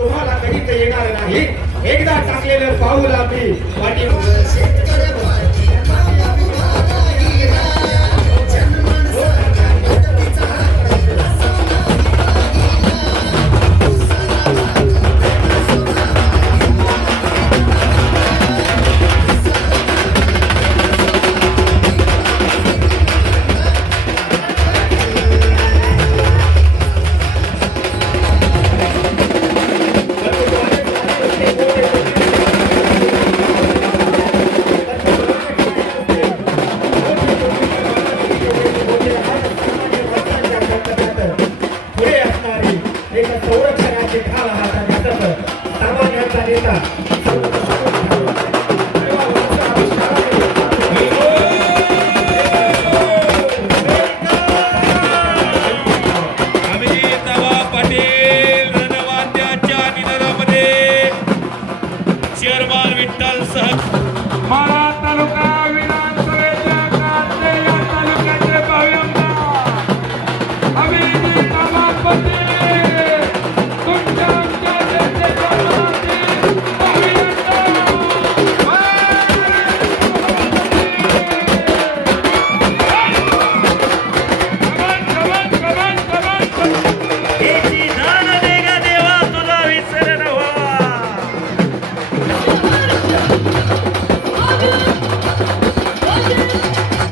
तुम्हाला कधीच येणार नाही. एकदा टाकलेलं पाऊल आपली वाटी जनतेच्या संरक्षणाचे ठाल हाताने सतत सामान्यांचा नेता. महाराज तालुका